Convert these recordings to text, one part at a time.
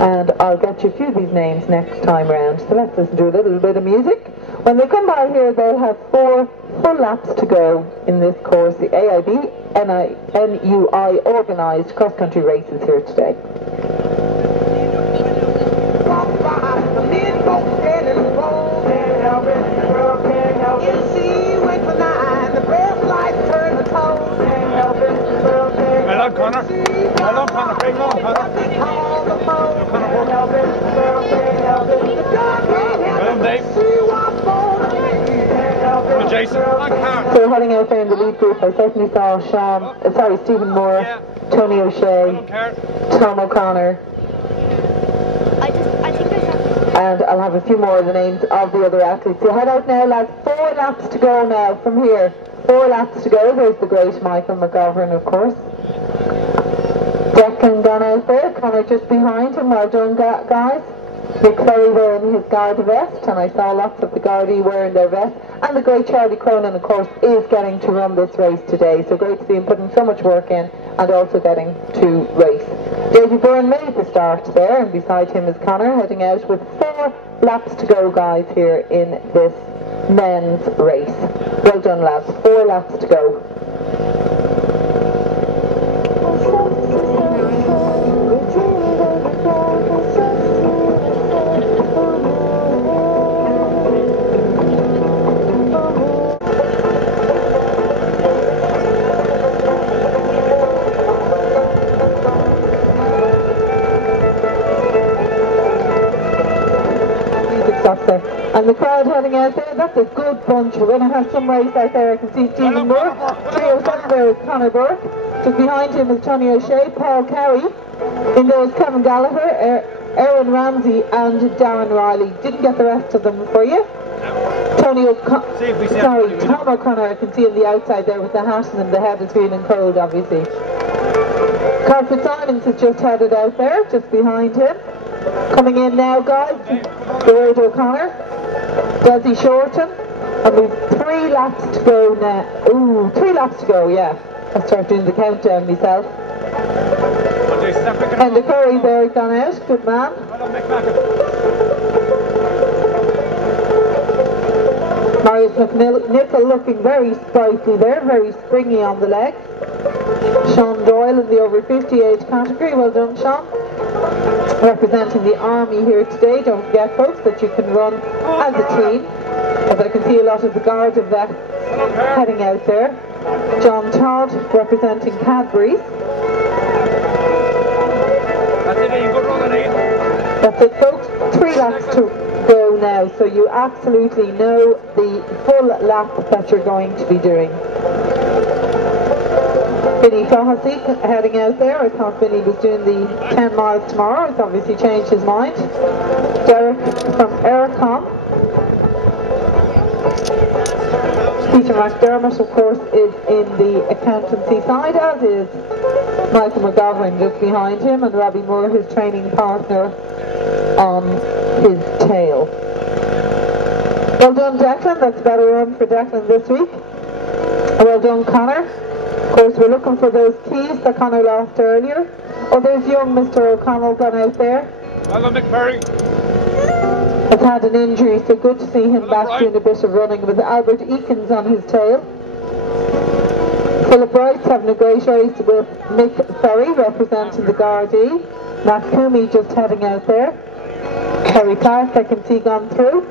And I'll get you a few of these names next time round. So let's listen to a little bit of music. When they come by here, they'll have 4 full laps to go in this course, the AIB NUI organised cross-country races here today. Well done, Connor. Well done, Connor. Big long, Connor. Well done, Dave. Well, Jason. So heading out there in the lead group, I certainly saw Stephen Moore, Tony O'Shea, Tom O'Connor, and I'll have a few more of the names of the other athletes. So head out now, lads. 4 laps to go now from here. 4 laps to go. There's the great Michael McGovern, of course. Declan gone out there, Connor just behind him. Well done, guys. Nick Ferry there in his Garda vest, and I saw lots of the Gardaí wearing their vest. And the great Charlie Cronin, of course, is getting to run this race today. So great to see him putting so much work in and also getting to race. Davy Byrne made the start there, and beside him is Connor, heading out with 4 laps to go, guys, here in this men's race. Well done, lads. 4 laps to go. And the crowd heading out there, that's a good bunch. We're going to have some race out there. I can see Stephen Moore. 307 there is Conor Burke. Just behind him is Tony O'Shea, Paul Carey. In there is Kevin Gallagher, Aaron Ramsey and Darren Riley. Didn't get the rest of them for you. Tom O'Connor, I can see on the outside there with the hat, and the head is feeling cold, obviously. Carford Simons has just headed out there, just behind him. Coming in now, guys, Gerard O'Connor, Desi Shorten, and we've 3 laps to go now. Ooh, 3 laps to go, yeah. I'll start doing the countdown myself. And the Curry there gone out, good man. Marius McNichol looking very sprightly there, very springy on the legs. Sean Doyle in the over 50 age category, well done, Sean. Representing the Army here today. Don't forget, folks, that you can run as a team, as I can see a lot of the Garda vets heading out there. John Todd representing Cadbury's. That's it, folks. 3 laps to go now, so you absolutely know the full lap that you're going to be doing. Vinny Fahasi heading out there. I thought Vinny was doing the 10 miles tomorrow. He's obviously changed his mind. Derek from Aircom. Peter McDermott, of course, is in the accountancy side, as is Michael McGovern just behind him, and Robbie Moore, his training partner, on his tail. Well done, Declan. That's a better run for Declan this week. Well done, Connor. Of course, we're looking for those keys that Connor lost earlier. Oh, there's young Mr. O'Connell gone out there. Well done, Mick Ferry. Has had an injury, so good to see him back doing a bit of running with Albert Eakins on his tail. Philip Wright's having a great race with Mick Ferry representing the Gardaí. Matt Coomey just heading out there. Kerry Clark I can see gone through.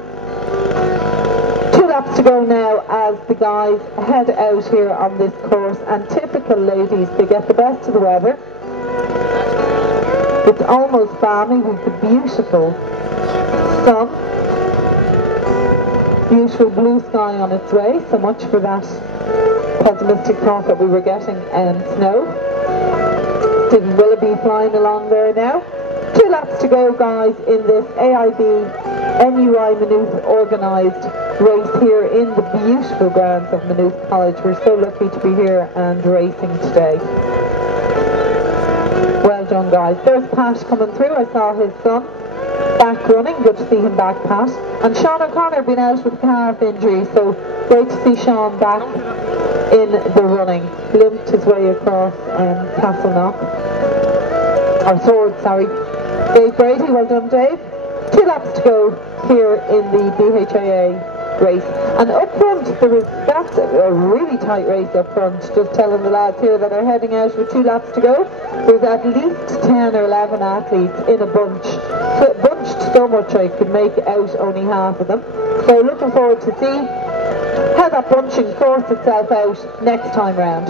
2 laps to go now as the guys head out here on this course, and typical ladies, they get the best of the weather. It's almost balmy with the beautiful sun, beautiful blue sky on its way. So much for that pessimistic thought that we were getting snow. Stephen Willoughby flying along there now. 2 laps to go, guys, in this AIB NUI Maynooth organised race here in the beautiful grounds of Maynooth College. We're so lucky to be here and racing today. Well done, guys. There's Pat coming through. I saw his son back running. Good to see him back, Pat. And Sean O'Connor been out with calf injury, so great to see Sean back in the running. Limped his way across Castleknock. Or Swords, sorry. Dave Brady, well done Dave. 2 laps to go here in the BHAA race. And up front, that's a really tight race up front. Just telling the lads here that are heading out with 2 laps to go. There's at least 10 or 11 athletes in a bunch. So bunched so much I could make out only half of them. So looking forward to see how that bunching sorts itself out next time round.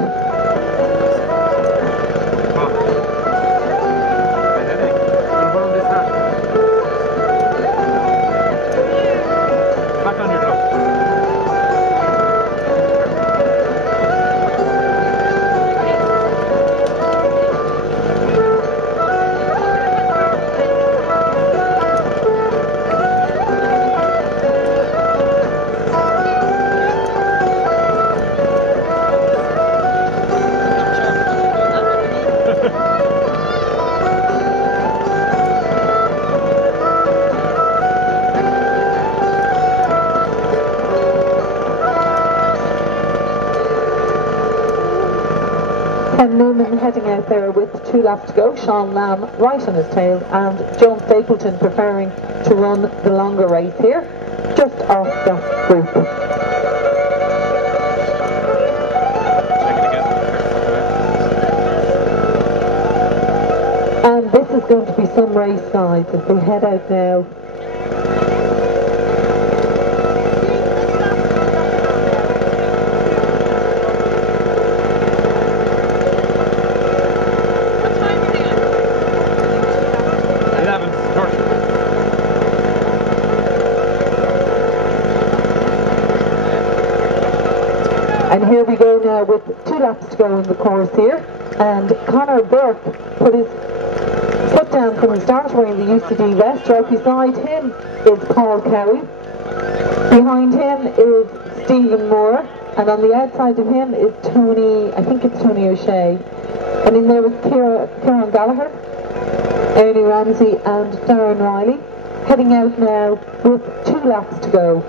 Ken Newman heading out there with 2 laps to go, Sean Lamb right on his tail, and Joan Stapleton preparing to run the longer race here, just off that group. And this is going to be some race, guys, as we head out now. And here we go now with 2 laps to go in the course here, and Conor Burke put his foot down from the start wearing the UCD vest. Right beside him is Paul Cowie, behind him is Stephen Moore, and on the outside of him is Tony, I think it's Tony O'Shea, and in there was Kieran Gallagher, Ernie Ramsey and Darren Riley, heading out now with 2 laps to go.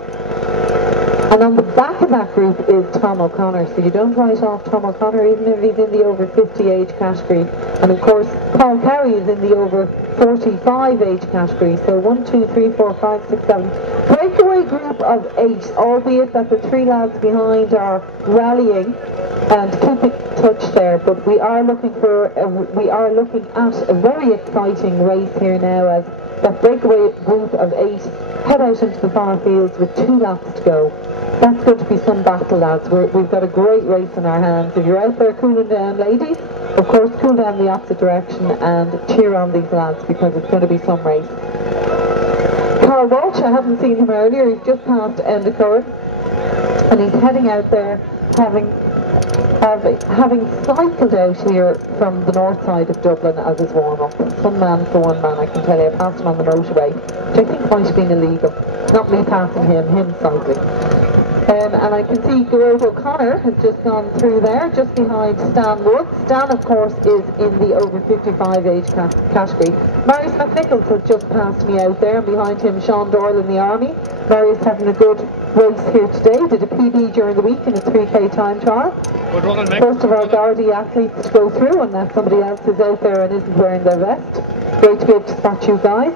And on the back of that group is Tom O'Connor, so you don't write off Tom O'Connor even if he's in the over 50 age category. And of course, Paul Cowie is in the over 45 age category. So 1, 2, 3, 4, 5, 6, 7. Breakaway group of 8, albeit that the 3 lads behind are rallying and keeping touch there. But we are looking at a very exciting race here now, as that breakaway group of 8 head out into the far fields with 2 laps to go. That's going to be some battle, lads. We've got a great race in our hands. If you're out there cooling down, ladies, of course cool down the opposite direction and cheer on these lads, because it's going to be some race. Carl Walsh, I haven't seen him earlier. He's just passed Endacourt, and he's heading out there having cycled out here from the north side of Dublin as his warm-up. Some man for one man, I can tell you. I passed him on the motorway, which I think might have been illegal. Not me passing him cycling. And I can see Gerard O'Connor has just gone through there, just behind Stan Woods. Stan, of course, is in the over 55 age category. Marius McNichols has just passed me out there, and behind him Sean Doyle in the Army. Marius having a good race here today, did a PB during the week in a 3K time trial. First of our Gardaí athletes to go through, unless somebody else is out there and isn't wearing their vest. Great to be able to spot you guys.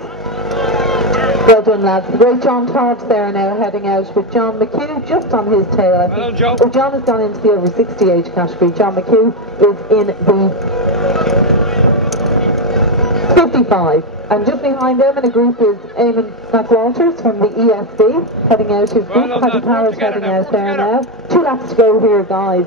Well done, lads. The great John Todd's there now heading out with John McHugh just on his tail, I think. Well done, Joe. Oh, John has gone into the over 60 age category. John McHugh is in the 55. And just behind them in a group is Eamon McWalters from the ESB, heading out his group. Paddy Parrott heading out there now. 2 laps to go here, guys.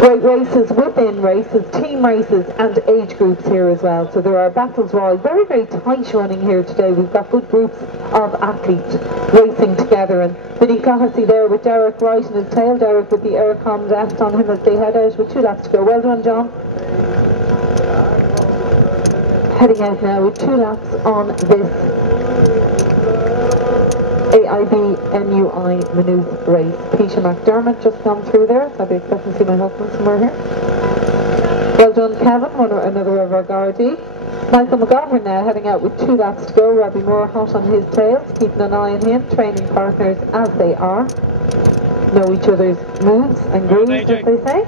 Great races within races, team races and age groups here as well. So there are battles royal, very, very tight running here today. We've got good groups of athletes racing together, and Vinnie Clohessy there with Derek right in his tail, Derek with the Aircom vest on him as they head out with 2 laps to go. Well done, John. Heading out now with 2 laps on this AIB NUI Maynooth race. Peter McDermott just gone through there, so I'll be expecting to see my husband somewhere here. Well done, Kevin, another of our Gardaí. Michael McGovern now heading out with 2 laps to go. Robbie Moore hot on his tails, keeping an eye on him. Training partners as they are. Know each other's moves and grooves, as they say.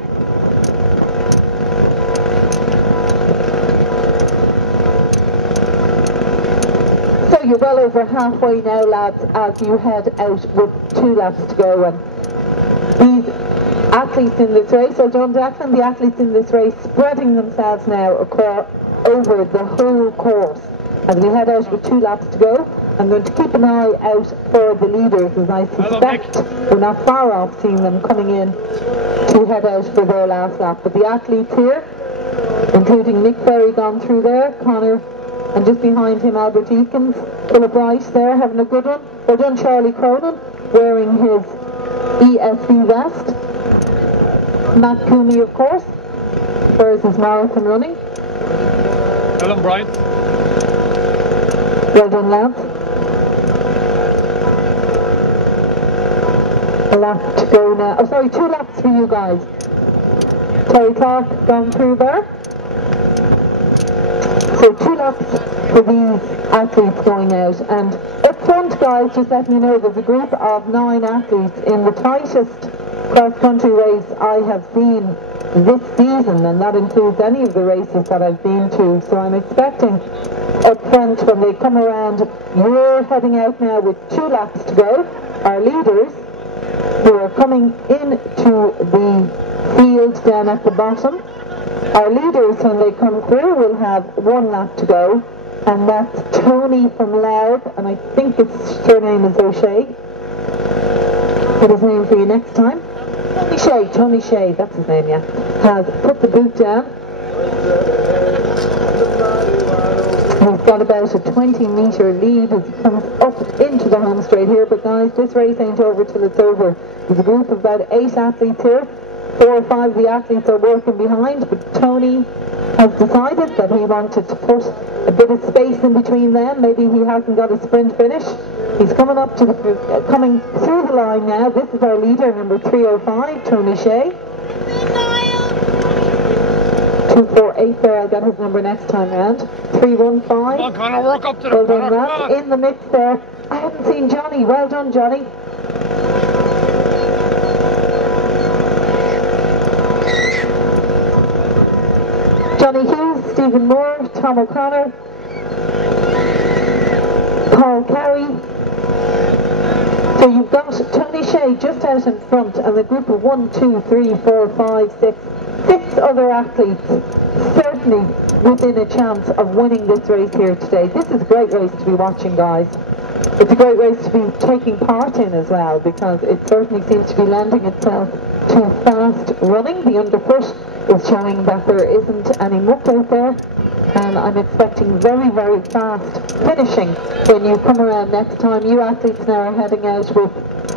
you're well over halfway now, lads, as you head out with 2 laps to go. And these athletes in this race, well done Declan, the athletes in this race spreading themselves now over the whole course. As we head out with 2 laps to go, I'm going to keep an eye out for the leaders, as I suspect we're not far off seeing them coming in to head out for their last lap. But the athletes here, including Nick Ferry gone through there, Connor, and just behind him Albert Eakins, Philip Rice there having a good one. Well done Charlie Cronin, wearing his ESV vest. Matt Cooney, of course, wears his marathon running. Well done, Brian. Well done, lads. A lap to go now. Oh, sorry, 2 laps for you guys. Terry Clark gone through there. So 2 laps for these athletes going out. And up front, guys, just letting you know, there's a group of 9 athletes in the tightest cross-country race I have seen this season, and that includes any of the races that I've been to. So I'm expecting up front, when they come around, you're heading out now with 2 laps to go. Our leaders, who are coming into the field down at the bottom, our leaders, when they come through, will have 1 lap to go, and that's Tony from Louth, and I think his surname is O'Shea. Get his name for you next time. Tony Shea, that's his name, yeah, has put the boot down. He's got about a 20-metre lead as he comes up into the home straight here. But guys, this race ain't over till it's over. There's a group of about 8 athletes here. 4 or 5 of the athletes are working behind, but Tony has decided that he wanted to put a bit of space in between them. Maybe he hasn't got a sprint finish. He's coming up to coming through the line now. This is our leader, number 305, Tony Shea. 248 there, I'll get his number next time round. 315. Come on, Connor, work up to the well done, Matt. In the mix there. I haven't seen Johnny. Well done, Johnny. Johnny Hughes, Stephen Moore, Tom O'Connor, Paul Carey. So you've got Tony Shea just out in front, and a group of 1, 2, 3, 4, 5, 6 other athletes certainly within a chance of winning this race here today. This is a great race to be watching, guys. It's a great race to be taking part in as well, because it certainly seems to be lending itself to fast running. The underfoot is showing that there isn't any muck out there, and I'm expecting very, very fast finishing when you come around next time. You athletes now are heading out with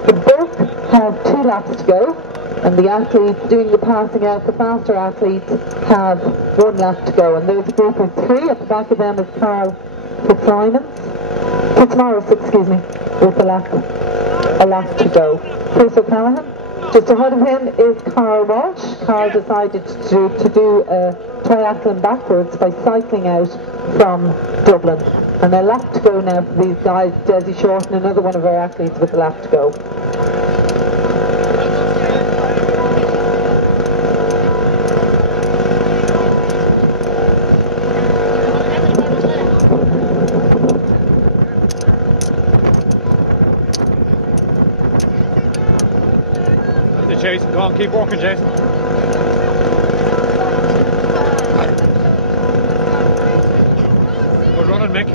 the bulk have 2 laps to go, and the athletes doing the passing out, the faster athletes, have 1 lap to go. And there's a group of 3. At the back of them is Carl Fitzmaurice, excuse me, with a lap to go. Chris O'Callaghan. Just ahead of him is Carl Walsh. Carl decided to do a triathlon backwards by cycling out from Dublin. And a lap to go now for these guys. Desi Shorten, another one of our athletes, with a lap to go. Jason, come on, keep walking, Jason. Good running, Mick.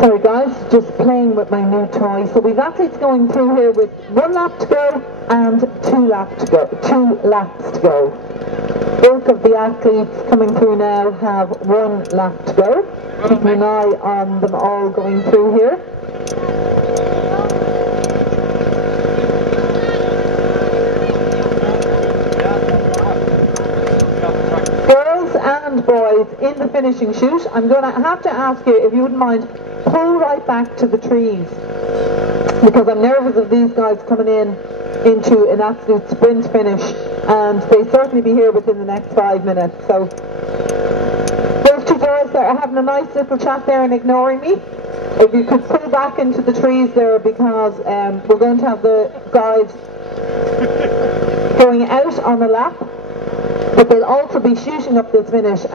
Sorry guys, just playing with my new toy. So we've athletes going through here with 1 lap to go and 2 laps to go. 2 laps to go. Bulk of the athletes coming through now have 1 lap to go. Keeping an eye on them all going through here. Girls and boys in the finishing chute. I'm going to have to ask you, if you wouldn't mind, pull right back to the trees, because I'm nervous of these guys coming into an absolute sprint finish and they'll certainly be here within the next 5 minutes. So those two girls there are having a nice little chat there and ignoring me. If you could pull back into the trees there, because we're going to have the guys going out on a lap, but they'll also be shooting up this finish.